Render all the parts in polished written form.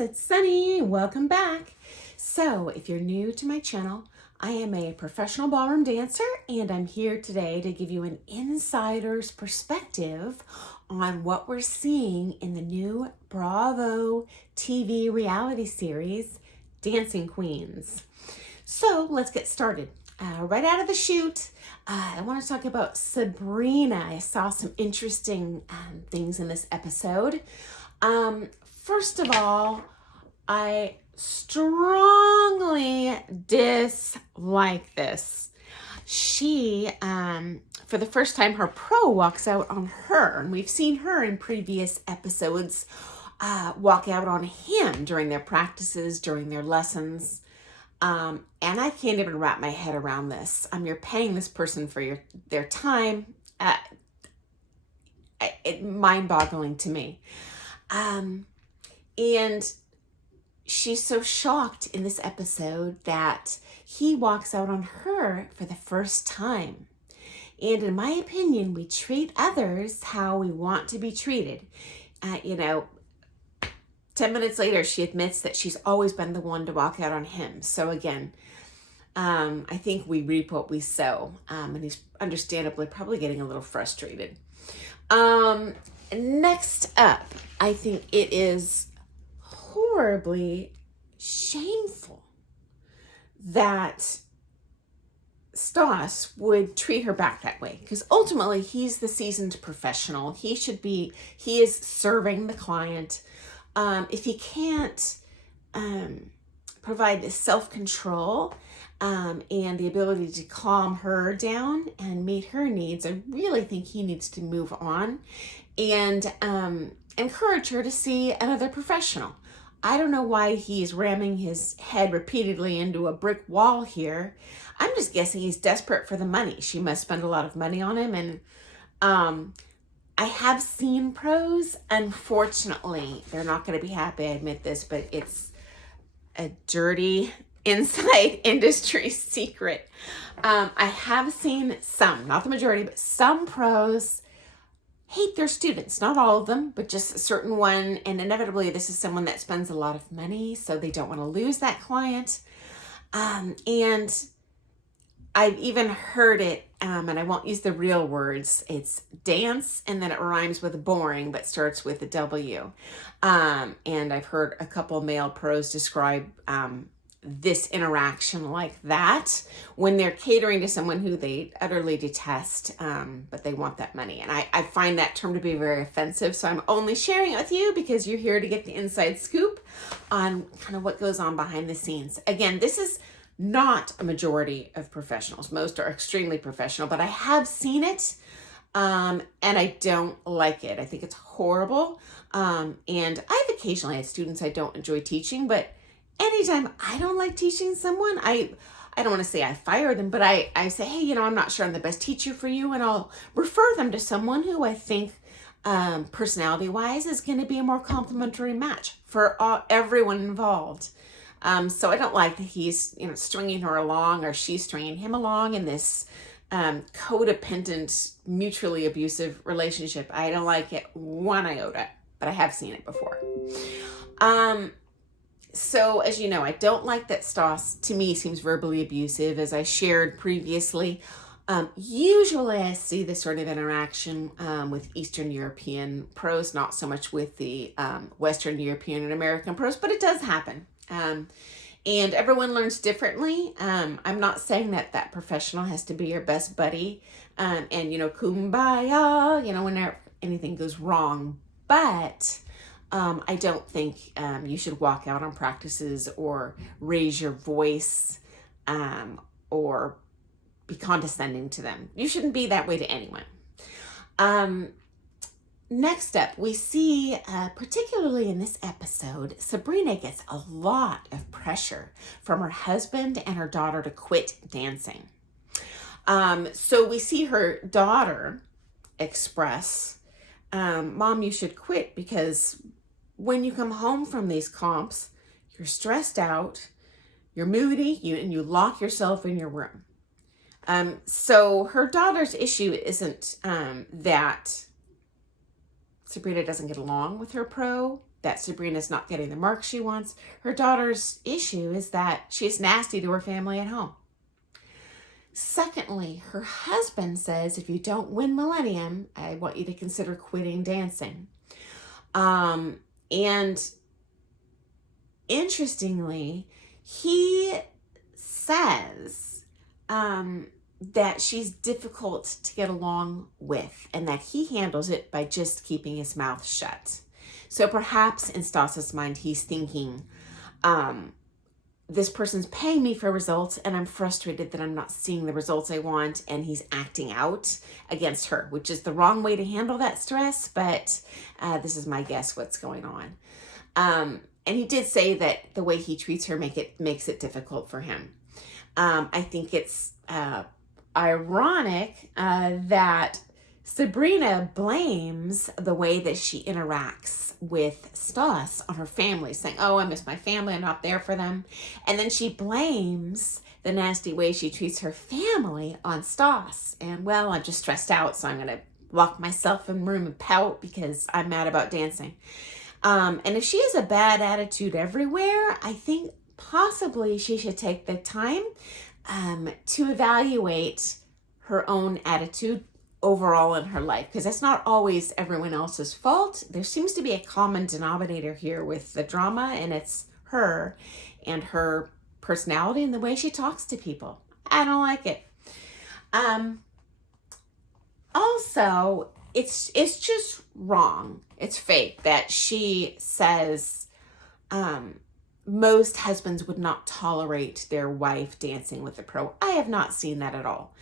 it's Sunny. Welcome back. So if you're new to my channel, I am a professional ballroom dancer and I'm here today to give you an insider's perspective on what we're seeing in the new Bravo TV reality series, Dancing Queens. So let's get started. Right out of the chute, I want to talk about Sabrina. I saw some interesting things in this episode. First of all, I strongly dislike this. She, for the first time, her pro walks out on her, and we've seen her in previous episodes walk out on him during their practices, during their lessons. And I can't even wrap my head around this. You're paying this person for their time. It's mind-boggling to me. And she's so shocked in this episode that he walks out on her for the first time. And in my opinion, we treat others how we want to be treated. 10 minutes later, she admits that she's always been the one to walk out on him. So again, I think we reap what we sow. And he's understandably probably getting a little frustrated. Next up, I think it is horribly shameful that Stoss would treat her back that way, because ultimately he's the seasoned professional. He is serving the client. If he can't provide the self-control and the ability to calm her down and meet her needs, I really think he needs to move on and encourage her to see another professional. I don't know why he's ramming his head repeatedly into a brick wall here. I'm just guessing he's desperate for the money. She must spend a lot of money on him. And I have seen pros. Unfortunately, they're not going to be happy, I admit this, but it's a dirty inside industry secret. I have seen some, not the majority, but some pros hate their students. Not all of them, but just a certain one. And inevitably, this is someone that spends a lot of money, so they don't want to lose that client. And I've even heard it, and I won't use the real words. It's dance, and then it rhymes with boring, but starts with a W. And I've heard a couple male pros describe this interaction like that when they're catering to someone who they utterly detest, but they want that money. And I find that term to be very offensive. So I'm only sharing it with you because you're here to get the inside scoop on kind of what goes on behind the scenes. Again, this is not a majority of professionals. Most are extremely professional, but I have seen it, and I don't like it. I think it's horrible. And I've occasionally had students I don't enjoy teaching, but anytime I don't like teaching someone, I don't want to say I fire them, but I say, hey, I'm not sure I'm the best teacher for you, and I'll refer them to someone who I think personality-wise is going to be a more complimentary match for everyone involved. So I don't like that he's stringing her along or she's stringing him along in this codependent, mutually abusive relationship. I don't like it one iota, but I have seen it before. So as you know, I don't like that Stoss, to me, seems verbally abusive, as I shared previously. Usually I see this sort of interaction with Eastern European pros, not so much with the Western European and American pros, but it does happen. And everyone learns differently. I'm not saying that professional has to be your best buddy and, kumbaya, whenever anything goes wrong, but I don't think you should walk out on practices or raise your voice or be condescending to them. You shouldn't be that way to anyone. Next up, we see, particularly in this episode, Sabrina gets a lot of pressure from her husband and her daughter to quit dancing. So we see her daughter express, Mom, you should quit because when you come home from these comps, you're stressed out, you're moody, and you lock yourself in your room. So her daughter's issue isn't that Sabrina doesn't get along with her pro. that Sabrina's not getting the marks she wants. Her daughter's issue is that she's nasty to her family at home. Secondly, her husband says, if you don't win Millennium, I want you to consider quitting dancing. And interestingly, he says that she's difficult to get along with and that he handles it by just keeping his mouth shut. So perhaps in Stas's mind, he's thinking, this person's paying me for results and I'm frustrated that I'm not seeing the results I want, and he's acting out against her, which is the wrong way to handle that stress, but this is my guess what's going on. And he did say that the way he treats her makes it difficult for him. I think it's ironic that Sabrina blames the way that she interacts with Stas on her family, saying, oh, I miss my family, I'm not there for them. And then she blames the nasty way she treats her family on Stas. And, well, I'm just stressed out, so I'm going to lock myself in the room and pout because I'm mad about dancing. And if she has a bad attitude everywhere, I think possibly she should take the time to evaluate her own attitude overall in her life, because that's not always everyone else's fault. There seems to be a common denominator here with the drama, and it's her and her personality and the way she talks to people. I don't like it. Also, it's just wrong. It's fake that she says most husbands would not tolerate their wife dancing with a pro. I have not seen that at all.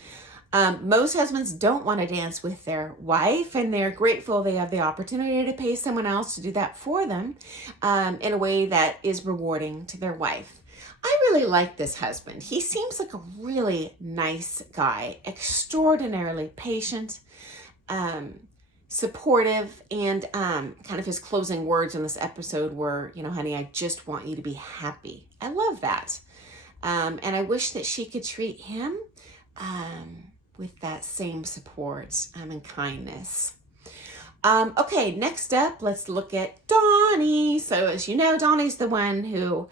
Most husbands don't want to dance with their wife, and they're grateful they have the opportunity to pay someone else to do that for them in a way that is rewarding to their wife. I really like this husband. He seems like a really nice guy, extraordinarily patient, supportive, and kind of his closing words in this episode were, honey, I just want you to be happy. I love that. And I wish that she could treat him with that same support and kindness. Okay, next up, let's look at Donnie. So as you know, Donnie's the one who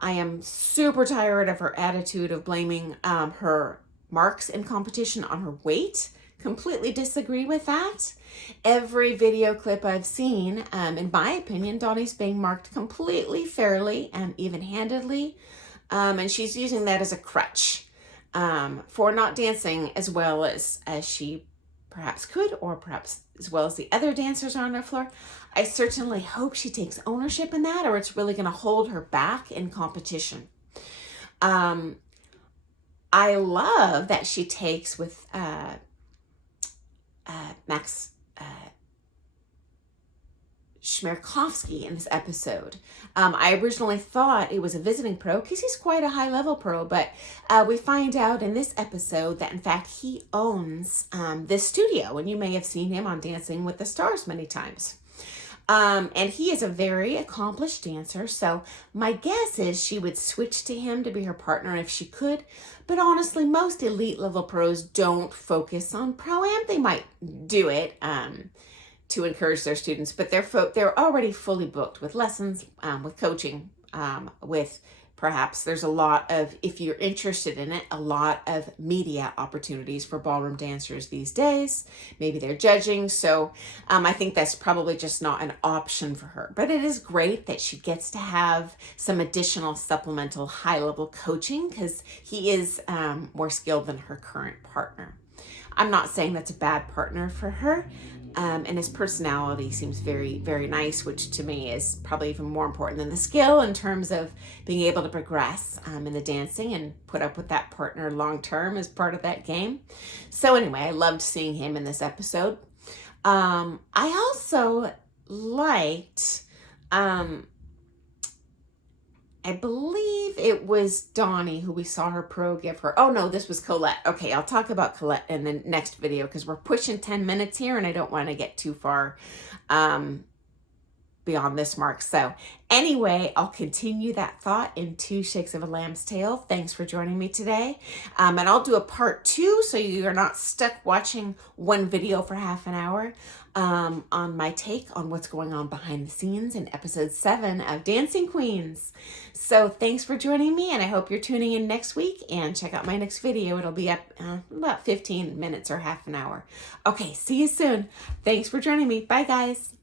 I am super tired of her attitude of blaming her marks in competition on her weight. Completely disagree with that. Every video clip I've seen, in my opinion, Donnie's being marked completely fairly and even-handedly, and she's using that as a crutch for not dancing as well as she perhaps could, or perhaps as well as the other dancers on her floor. I certainly hope she takes ownership in that, or it's really going to hold her back in competition. I love that she takes with Max Schmerkovsky in this episode. I originally thought it was a visiting pro because he's quite a high-level pro, but we find out in this episode that, in fact, he owns this studio, and you may have seen him on Dancing with the Stars many times. And he is a very accomplished dancer, so my guess is she would switch to him to be her partner if she could. But honestly, most elite level pros don't focus on pro-am. They might do it to encourage their students, but they're already fully booked with lessons, with coaching, with perhaps there's a lot of, if you're interested in it, a lot of media opportunities for ballroom dancers these days. Maybe they're judging. So I think that's probably just not an option for her. But it is great that she gets to have some additional supplemental high-level coaching because he is more skilled than her current partner. I'm not saying that's a bad partner for her. And his personality seems very, very nice, which to me is probably even more important than the skill in terms of being able to progress in the dancing and put up with that partner long term as part of that game. So anyway, I loved seeing him in this episode. I also liked, I believe it was Donnie who we saw her pro give her. Oh no, this was Colette. Okay, I'll talk about Colette in the next video because we're pushing 10 minutes here and I don't want to get too far beyond this mark. So anyway, I'll continue that thought in 2 Shakes of a Lamb's Tail. Thanks for joining me today. And I'll do a part 2 so you're not stuck watching one video for half an hour on my take on what's going on behind the scenes in episode 7 of Dancing Queens. So thanks for joining me, and I hope you're tuning in next week, and check out my next video. It'll be up about 15 minutes or half an hour. Okay, see you soon. Thanks for joining me. Bye, guys.